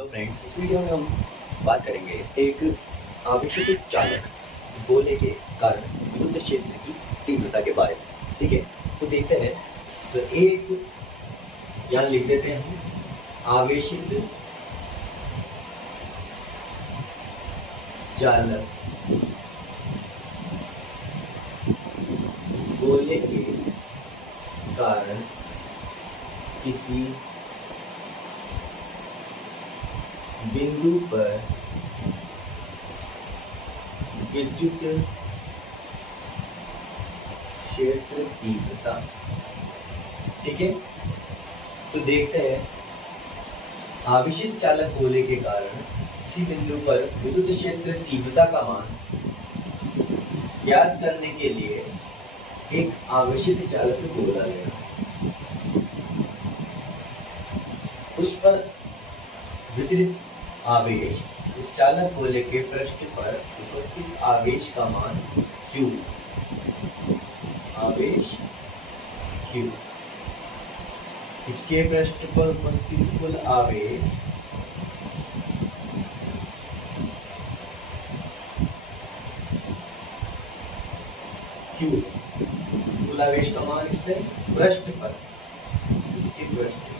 Hello friends, इस video में हम बात करेंगे एक आवेशित चालक गोले के कारण विद्युत क्षेत्र की तीव्रता के बारे में। ठीक है, तो देखते हैं। तो एक यहाँ लिख देते हैं हम, आवेशित चालक गोले के कारण किसी बिंदु पर विद्युत क्षेत्र तीव्रता। ठीक है, तो देखते हैं। आवेशित चालक गोले के कारण किसी बिंदु पर विद्युत क्षेत्र तीव्रता का मान ज्ञात करने के लिए एक आवेशित चालक गोला लेना, उस पर वितरित आवेश, उस चालक गोले के पृष्ठ पर उपस्थित आवेश का मान Q, आवेश Q, इसके पृष्ठ पर उपस्थित कुल आवेश Q, कुल आवेश का मान इस पे पृष्ठ पर, इसके पृष्ठ पर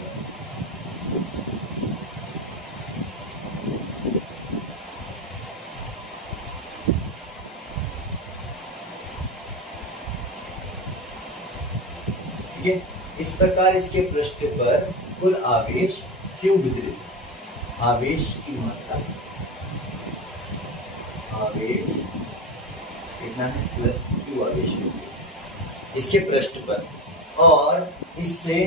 ठीक है। इस प्रकार इसके पृष्ठ पर कुल आवेश Q वितरित, आवेश की मात्रा, आवेश कितना है प्लस Q आवेश वितरित इसके पृष्ठ पर, और इससे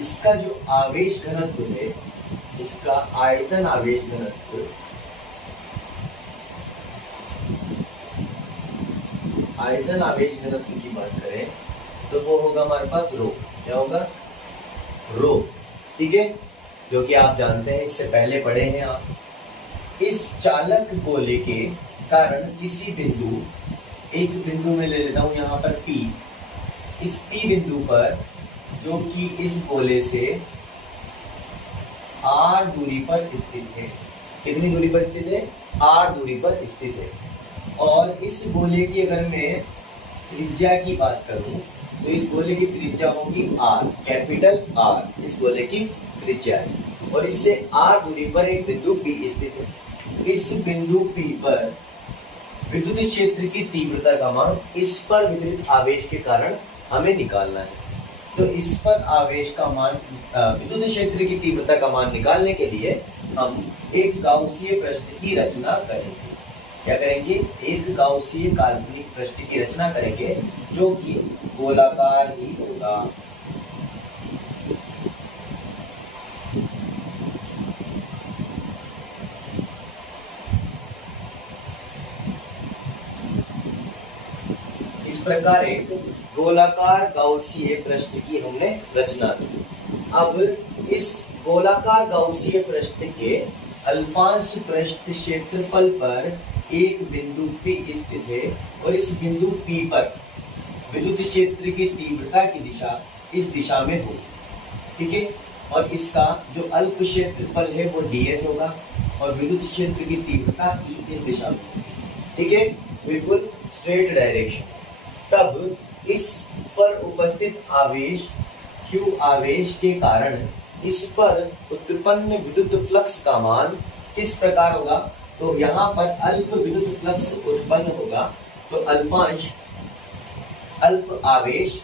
इसका जो आवेश घनत्व है, इसका आयतन आवेश घनत्व, आयतन आवेश घनत्व की बात करें तो वो होगा हमारे पास रो। क्या होगा? रो। ठीक है, जो कि आप जानते हैं, इससे पहले पढ़े हैं आप। इस चालक गोले के कारण किसी बिंदु, एक बिंदु में ले लेता हूं यहाँ पर P, इस P बिंदु पर, जो कि इस गोले से R दूरी पर स्थित है। कितनी दूरी पर स्थित है? R दूरी पर स्थित है। और इस गोले की अगर मैं त्रिज्या की बात करूं तो इस गोले की त्रिज्या होगी R, कैपिटल R इस गोले की त्रिज्या है। और इससे R दूरी पर एक बिंदु P स्थित है। इस बिंदु P पर विद्युत क्षेत्र की तीव्रता का मान इस पर वितरित आवेश के कारण हमें निकालना है। तो इस पर आवेश का मान, विद्युत क्षेत्र की तीव्रता का मान निकालने के लिए हम एक गाउसीय पृष्ठ की रचना करेंगे। क्या करेंगे? एक गाउसीय काल्पनिक पृष्ठ की रचना करेंगे, जो कि गोलाकार ही होगा। इस प्रकार एक गोलाकार गाउसीय पृष्ठ की हमने रचना की। अब इस गोलाकार गाउसीय पृष्ठ के अल्पांश पृष्ठ क्षेत्रफल पर एक बिंदु P स्थित है, और इस बिंदु P पर विद्युत क्षेत्र की तीव्रता की दिशा इस दिशा में होगी। ठीक है, और इसका जो अल्प क्षेत्रफल है वो ds होगा, और विद्युत क्षेत्र की तीव्रता E इस दिशा में होगी। ठीक है, बिल्कुल स्ट्रेट डायरेक्शन। तब इस पर उपस्थित आवेश Q आवेश के कारण इस पर उत्पन्न विद्युत फ्लक्स का मान किस प्रकार होगा? तो यहाँ पर अल्प विद्युत फ्लक्स उत्पन्न होगा, तो अल्पांश अल्प आवेश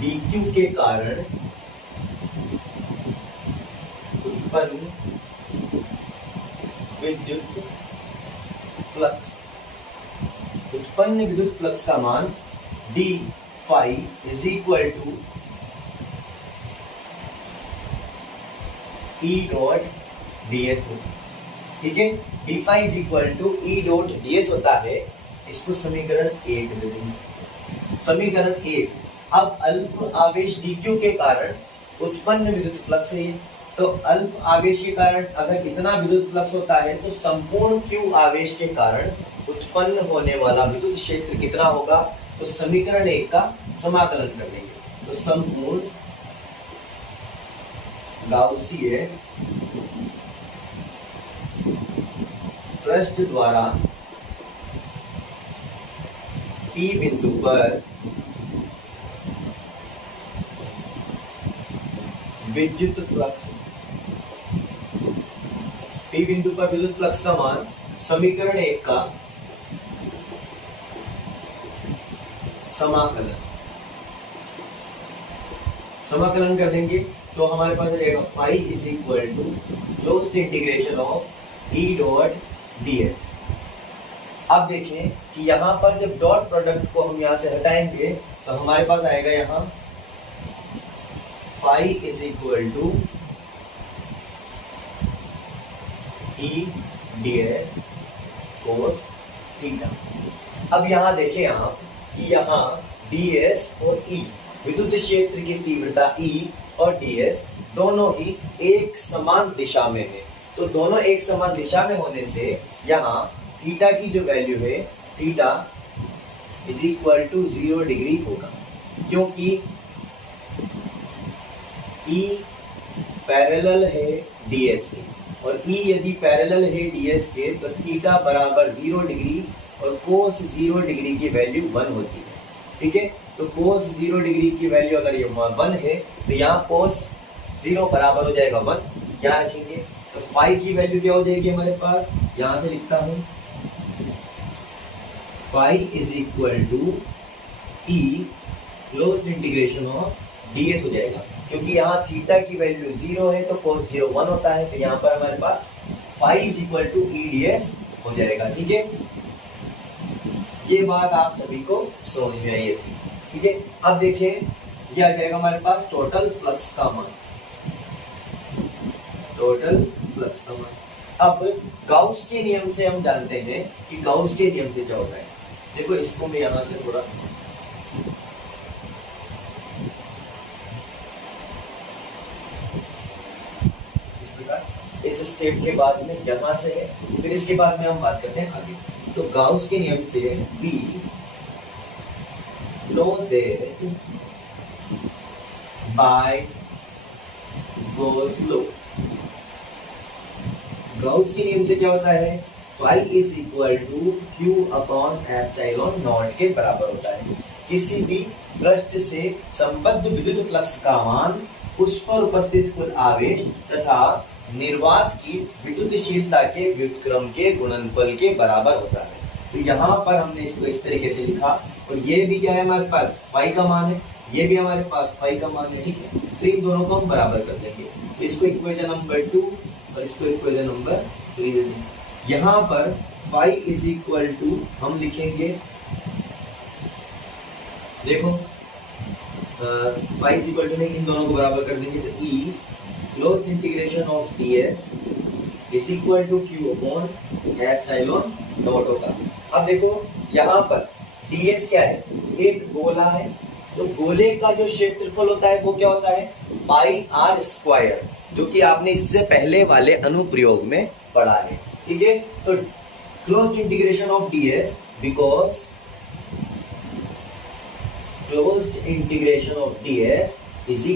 dq के कारण उत्पन्न विद्युत फ्लक्स का मान d phi is equal to E dot ds होता है। ठीक है, d phi is equal to E dot ds होता है। इसको समीकरण 1 दे देंगे। समीकरण 1, अब अल्प आवेश dq के कारण उत्पन्न विद्युत फ्लक्स है, तो अल्प आवेश के कारण अगर इतना विद्युत फ्लक्स होता है तो संपूर्ण q आवेश के कारण उत्पन्न होने वाला विद्युत क्षेत्र कितना होगा? तो समीकरण 1 का समाकलन कर लेंगे। तो संपूर्ण गाउसीय पृष्ठ द्वारा P बिंदु पर विद्युत फ्लक्स, P बिंदु पर विद्युत फ्लक्स का मान समीकरण 1 का समाकलन कर देंगे तो हमारे पास आ जाएगा phi is equal to closed integration of E dot ds। अब देखें कि यहाँ पर जब डॉट प्रोडक्ट को हम यहाँ से हटाएंगे तो हमारे पास आएगा यहाँ phi is equal to E ds cos theta. अब यहाँ देखें आप कि यहाँ ds और E विद्युत क्षेत्र की तीव्रता E और ds दोनों ही एक समान दिशा में है। तो दोनों एक समान दिशा में होने से यहाँ थीटा की जो वैल्यू है theta is equal to 0 degree होगा, क्योंकि E पैरेलल है ds के और E यदि पैरेलल है ds के तो थीटा बराबर 0 डिग्री और कोस 0 डिग्री की वैल्यू 1 होती है। ठीक है, तो कोस 0 डिग्री की वैल्यू अगर ये 1 है तो यहाँ कोस 0 बराबर हो जाएगा 1, यहाँ रखेंगे तो फाई की वैल्यू क्या हो जाएगी हमारे पास, यहाँ से लिखता हूँ phi is equal to E closed integration of ds हो जाएगा, क्योंकि यहाँ थीटा की वैल्यू 0 है तो कोस 0 1 होता है, तो यहाँ पर हमारे पास phi is equal to E ds हो जाएगा। ठीक है, ये बात आप सभी को समझ में आई है। ठीक है, अब देखिए ये आ जाएगा हमारे पास टोटल फ्लक्स का मान, टोटल फ्लक्स का मान। अब गाउस के नियम से हम जानते हैं कि गाउस के नियम से क्या होता है। देखो इसको मैं यहां से थोड़ा इस प्रकार, इस स्टेप के बाद में यहां से है, फिर इसके बाद में हम बात करते हैं आगे। तो गाउस के नियम से we know that by Gauss law, Gauss के नियम से क्या होता है, phi is equal to q upon epsilon naught के बराबर होता है। किसी भी पृष्ठ से संबद्ध विद्युत फ्लक्स का मान उस पर उपस्थित कुल आवेश तथा निर्वात की विद्युतशीलता के व्युत्क्रम के गुणनफल के बराबर होता है। तो यहाँ पर हमने इसको इस तरीके से लिखा, और ये भी क्या है हमारे पास फाई का मान है, ये भी हमारे पास फाई का मान है। ठीक है, तो इन दोनों को हम बराबर कर देंगे, इसको इक्वेशन नंबर 2 और इसको इक्वेशन नंबर 3 दे देंगे। यहाँ पर फाई इज इक्वल टू हम लिखेंगे, देखो फाई इज इक्वल टू में इन दोनों को बराबर कर देंगे तो E closed integration of ds is equal to q upon epsilon naught होगा। अब देखो यहाँ पर ds क्या है, एक गोला है, तो गोले का जो क्षेत्रफल होता है वो क्या होता है पाई r स्क्वायर, जो कि आपने इससे पहले वाले अनुप्रयोग में पढ़ा है। ठीक है, तो closed integration of ds because closed integration of ds is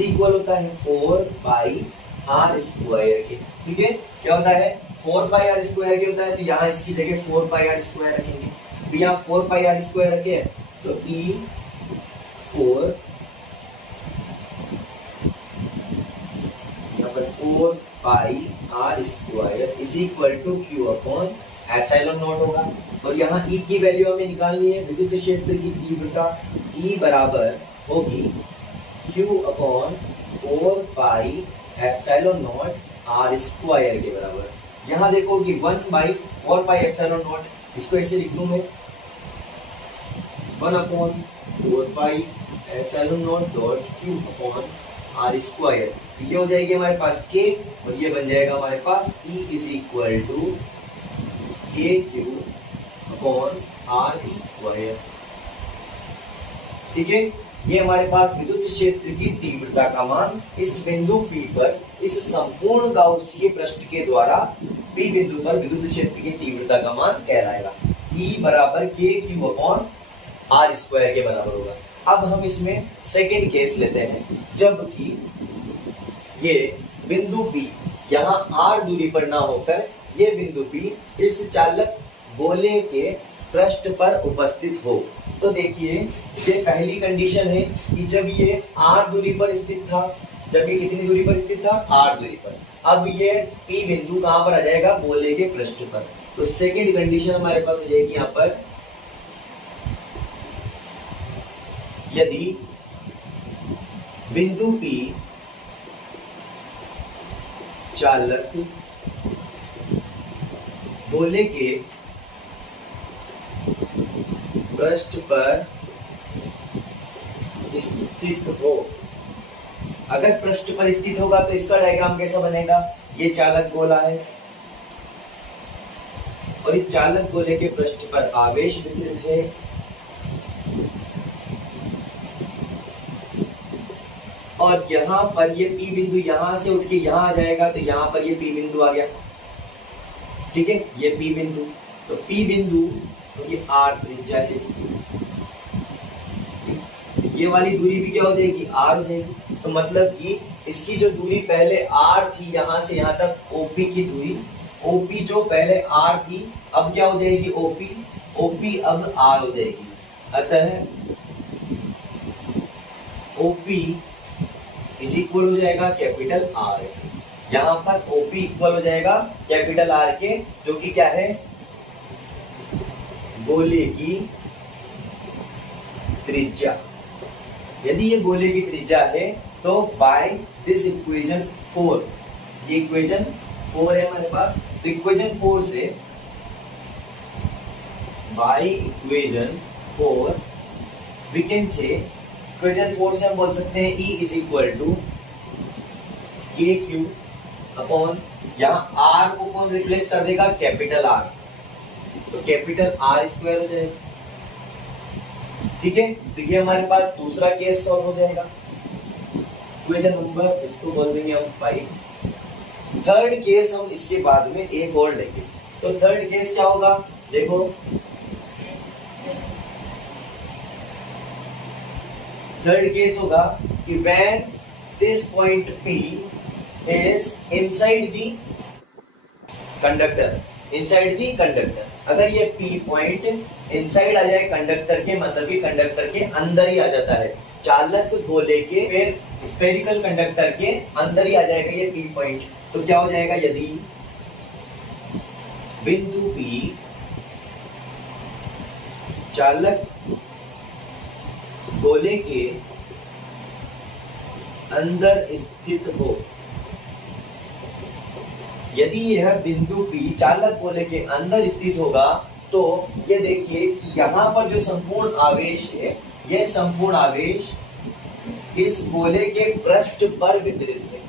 equal होता है 4 पाई r स्क्वायर के। ठीक है, क्या होता है 4 पाई r स्क्वायर के होता है, तो यहाँ इसकी जगह 4 पाई r स्क्वायर रखेंगे। तो यहाँ 4 पाई r स्क्वायर रखे तो E 4 यहाँ पर 4 pi r square is equal to q upon epsilon naught होगा। और यहाँ E की वैल्यू हमें निकालनी है, विद्युत क्षेत्र की तीव्रता E बराबर होगी Q upon 4 pi epsilon not r square के बराबर। यहाँ देखो कि 1/4 पाई एप्सिलॉन नॉट, इसको ऐसे लिख दूं मैं 1/4 pi epsilon not dot Q upon r square. ये हो जाएगी हमारे पास K और ये बन जाएगा हमारे पास E is equal to KQ upon r square. ठीक है, ये हमारे पास विद्युत क्षेत्र की तीव्रता का मान इस बिंदु P पर इस संपूर्ण गाउसीय पृष्ठ के द्वारा P बिंदु पर विद्युत क्षेत्र की तीव्रता का मान कहलाएगा। E बराबर KQ अपॉन आर स्क्वायर के बराबर होगा। अब हम इसमें सेकंड केस लेते हैं, जबकि ये बिंदु P यहाँ r दूरी पर ना होकर ये बिंदु P इस चालक गोले के पृष्ठ पर उपस्थित हो। तो देखिए ये पहली कंडीशन है कि जब ये r दूरी पर स्थित था, जब ये कितनी दूरी पर स्थित था, r दूरी पर। अब ये P बिंदु कहां पर आ जाएगा, गोले के पृष्ठ पर। तो सेकंड कंडीशन हमारे पास हो जाएगी यहां पर, यदि बिंदु P चालक गोले के पृष्ठ पर स्थित हो। अगर पृष्ठ पर स्थित होगा तो इसका डायग्राम कैसा बनेगा, ये चालक गोला है और इस चालक गोले के पृष्ठ पर आवेश वितरित है और यहाँ पर ये P बिंदु यहां से उठ के यहां आ जाएगा, तो यहाँ पर ये P बिंदु आ गया। ठीक है, ये P बिंदु, तो P बिंदु तो ये R त्रिज्या है इसकी, ये वाली दूरी भी क्या हो जाएगी, R हो जाएगी। तो मतलब कि इसकी जो दूरी पहले R थी यहां से यहां तक OP की दूरी, OP जो पहले R थी अब क्या हो जाएगी OP अब R हो जाएगी। अतः OP इज इक्वल हो जाएगा कैपिटल R। यहाँ पर OP इक्वल हो जाएगा कैपिटल R के, जो कि क्या है, गोले की त्रिज्या। यदि ये गोले की त्रिज्या है तो बाय दिस इक्वेशन 4, ये इक्वेशन 4 है हमारे पास, तो इक्वेशन 4 से, by equation 4 we can say, equation 4 से हम बोल सकते हैं E is equal to k q upon, यहाँ R को कौन रिप्लेस कर देगा, कैपिटल R, तो कैपिटल R स्क्वायर हो जाएगा। ठीक है, तो ये हमारे पास दूसरा केस सॉल्व हो जाएगा। इक्वेशन नंबर इसको बोल देंगे हम 5। थर्ड केस हम इसके बाद में एक और लेंगे। तो थर्ड केस क्या होगा, देखो थर्ड केस होगा कि when this point P is inside the conductor, inside the conductor, अगर ये P पॉइंट इनसाइड आ जाए कंडक्टर के, मतलब कि कंडक्टर के अंदर ही आ जाता है, चालक गोले के फिर स्फेरिकल कंडक्टर के अंदर ही आ जाएगा ये P पॉइंट, तो क्या हो जाएगा, यदि बिंदु P चालक गोले के अंदर स्थित हो, यदि यह बिंदु P चालक गोले के अंदर स्थित होगा तो ये देखिए कि यहाँ पर जो संपूर्ण आवेश है, यह संपूर्ण आवेश इस गोले के पृष्ठ पर वितरित है।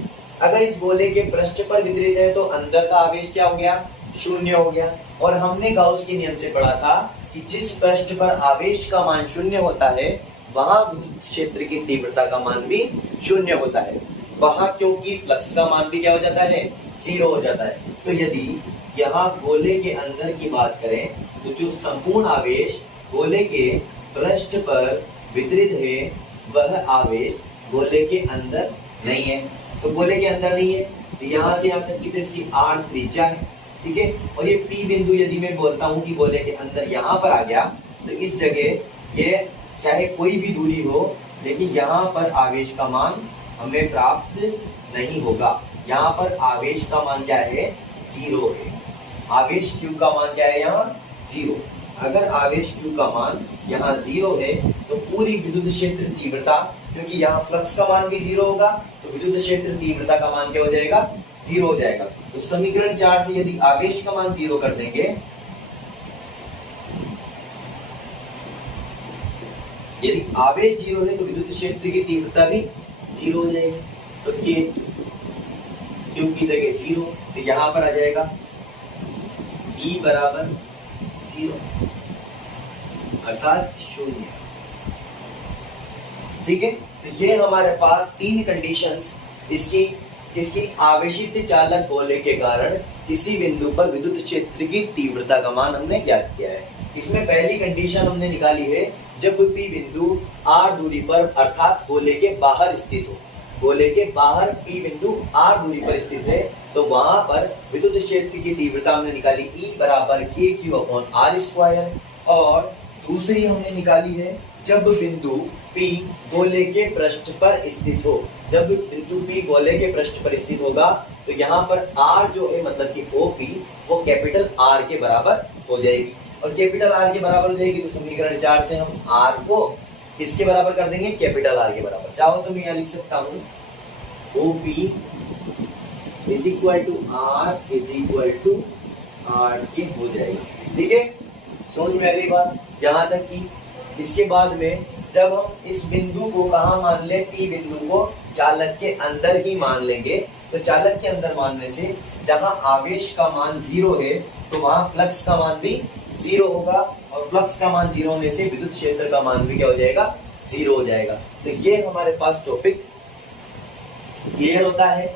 अगर इस गोले के पृष्ठ पर वितरित है तो अंदर का आवेश क्या हो गया, शून्य हो गया। और हमने गाउस के नियम से पढ़ा था कि जिस पृष्ठ पर आवेश का मान शून्य होता है वहां विद्युत क्षेत्र की तीव्रता का मान भी शून्य होता है, वहां क्योंकि फ्लक्स का मान भी क्या हो जाता है, 0 हो जाता है। तो यदि यहाँ गोले के अंदर की बात करें तो जो संपूर्ण आवेश गोले के पृष्ठ पर वितरित है वह आवेश गोले के अंदर नहीं है। तो गोले के अंदर नहीं है तो यहाँ से यहाँ तक की तो इसकी R त्रिज्या है। ठीक है, और ये P बिंदु यदि मैं बोलता हूँ कि गोले के अंदर यहाँ पर आ गया तो इस जगह ये चाहे कोई भी दूरी हो लेकिन यहाँ पर आवेश का मान हमें प्राप्त नहीं होगा। यहाँ पर आवेश का मान क्या है, 0 है। आवेश Q का मान क्या है यहाँ, 0। अगर आवेश Q का मान यहाँ 0 है तो पूरी विद्युत क्षेत्र तीव्रता, क्योंकि यहाँ फ्लक्स का मान भी 0 होगा तो विद्युत क्षेत्र तीव्रता का मान क्या हो जाएगा, 0 हो जाएगा। तो समीकरण 4 से यदि आवेश का मान 0 कर देंगे, यदि आवेश 0 है तो विद्युत क्षेत्र की तीव्रता भी 0 हो जाएगी। तो Q की जगह 0, तो यहाँ पर आ जाएगा E बराबर 0 अर्थात 0। ठीक है, तो ये हमारे पास 3 कंडीशंस इसकी किसकी, आवेशित चालक गोले के कारण किसी बिंदु पर विद्युत क्षेत्र की तीव्रता का मान हमने ज्ञात किया है। इसमें पहली कंडीशन हमने निकाली है जब P बिंदु R दूरी पर अर्थात गोले के बाहर स्थित हो। गोले के बाहर P बिंदु R दूरी पर स्थित है तो वहां पर विद्युत क्षेत्र की तीव्रता हमने निकाली E बराबर KQ/R²। और दूसरी हमने निकाली है जब बिंदु P गोले के पृष्ठ पर स्थित हो। जब बिंदु P गोले के पृष्ठ पर स्थित होगा तो यहाँ पर R जो है मतलब कि OP वो कैपिटल R के बराबर हो जाएगी। और कैपिटल R के बराबर हो जाएगी तो समीकरण 4 से हम R को किसके बराबर कर देंगे, कैपिटल R के बराबर। चाहो तो मैं यहाँ लिख सकता हूँ OP is equal to R के हो जाएगी। ठीक है, समझ में आ गई बात यहाँ तक की। इसके बाद में जब हम इस बिंदु को कहा मान ले, P बिंदु को चालक के अंदर ही मान लेंगे तो चालक के अंदर मानने से जहां आवेश का मान 0 है तो वहां फ्लक्स का मान भी 0 होगा। और फ्लक्स का मान 0 होने से विद्युत क्षेत्र का मान भी क्या हो जाएगा, 0 हो जाएगा। तो ये हमारे पास टॉपिक क्लियर होता है।